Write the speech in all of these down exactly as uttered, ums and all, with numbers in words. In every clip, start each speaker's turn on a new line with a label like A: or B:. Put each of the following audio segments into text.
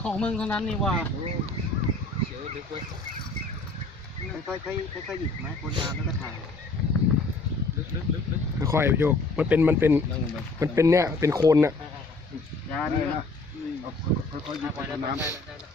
A: ของมึงเท่านั้นนี่ว่า
B: เสียวลึกเว้ย
A: ค่อยๆค่อยๆหยิบไหมคนตามแล้วก็ถ่าย
B: ลึกลึกลึกลึก
C: ค่อยๆโยกมันเป็นมันเป็นมันเป็นเนี่ยเป็นโคนน่ะ
A: ยานี่นะค่อยๆหยิบไปน้ำ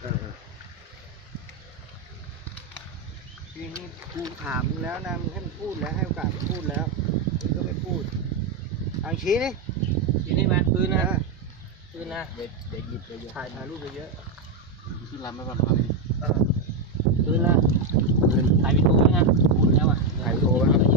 A: นี่นี่กูถามแล้วนะมึงให้มันพูดแล้วให้โอกาสพูดแล้วมึงก็ไม่พูดทางชี้นี่
B: ชี้นี่มาปืนนะปืนนะเด็กเด็กหยิบไปเยอะ
A: ถ่ายถ่ายรูปไปเยอะ
B: ขึ้นลำไปก่อนครับปืนละปืนถ่ายวิดีโอนะหมุนแล้วอ่ะ
C: ถ่ายวิดีโอไว้ครับ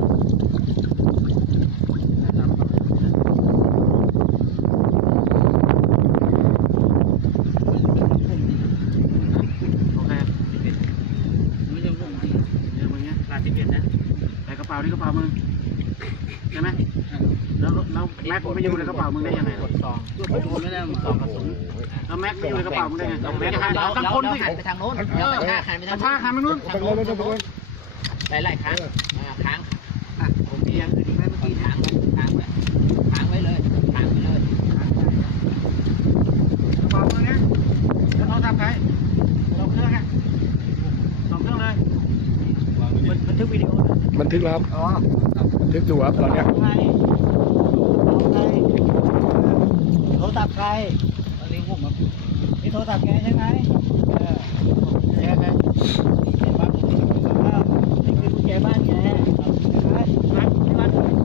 A: กระเป๋านี่กระเป๋ามึงใช่ไหมแล้วแล้วแม็กไม่อยู่ในกระเป๋ามึงได้ยังไง
B: สองผมไม่ได้สองกระสุน
A: แล้วแม็กไม่อยู่ในกระเป๋ามึงได้ไงแม็กหันตั้งคนหันไปทางโน้นเออหันไปทางท่าหันไปนู้น
B: หลายหลายครั้งค้าง
A: อ่ะผมมีอย่างอื่นอีกไหมเมื่อกี้
B: ค้างไว้ค้างไว้ค้างไว้เลยค้างไว้เลย
A: กระเป๋ามึงเนี่ยแล้วเขาทำใครเราเครื่องไงสองเครื่องเลยบันทึกวิดีโอ
C: บันทึกแล้วครับ
A: อ๋อ
C: บันทึกอยู่ครับตอนนี้
A: ใครใครโทรศัพท์ใครตอนนี้ผมนี่โทรศัพท์แกใช่ไหมเออแกใครแกบ้านผมนี่คือแกบ้านแกใช่ไหมบ้านที่บ้านผม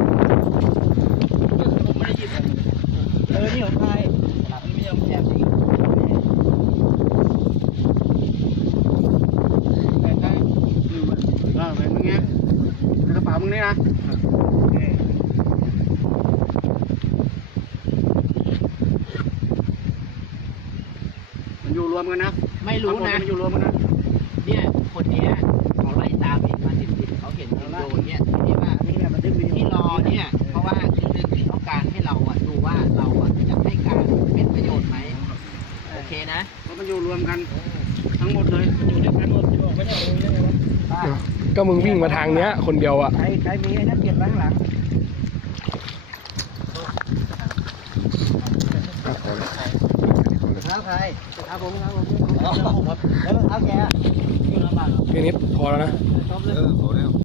A: ไม่ได้หยิบเออนี่ของใครนี่ไม่ยอมแอบจริงใครใครเออเป็นมึงเงี้ยในกระเป๋ามึงนี่นะมันอยู่รวมกันนะ
B: ไม่รู้นะ
A: มันอยู่รวมกันนะ
B: เนี่ยคนนี้เขาไล่ตามเห็นมาติดติดเขาเห็นวิดีโอเนี่ยที่ว่าที่รอเนี่ยเพราะว่าคือหนึ่งที่ต้องการให้เราอ่ะดูว่าเราอ่ะจะให้การเป็นประโยชน์ไหมโอเคนะ
A: เพราะมันอยู่รวมกันทั้งหมดเลยอยู่ด้วยกันหมดจะบอกไม่ได้เลยยังไงวะ
C: ก็มึงวิ่งมาทางเนี้ยคนเดียวอ่ะ
A: ใครใครมีไอ้นั่นเก็บไว้ข้างหลังเท้าใครเท้าผมเท้าผมแล้วเท้าแกอยู่ลำบาก
C: แค่นี้พอแล้วนะ
A: เออพอแล้ว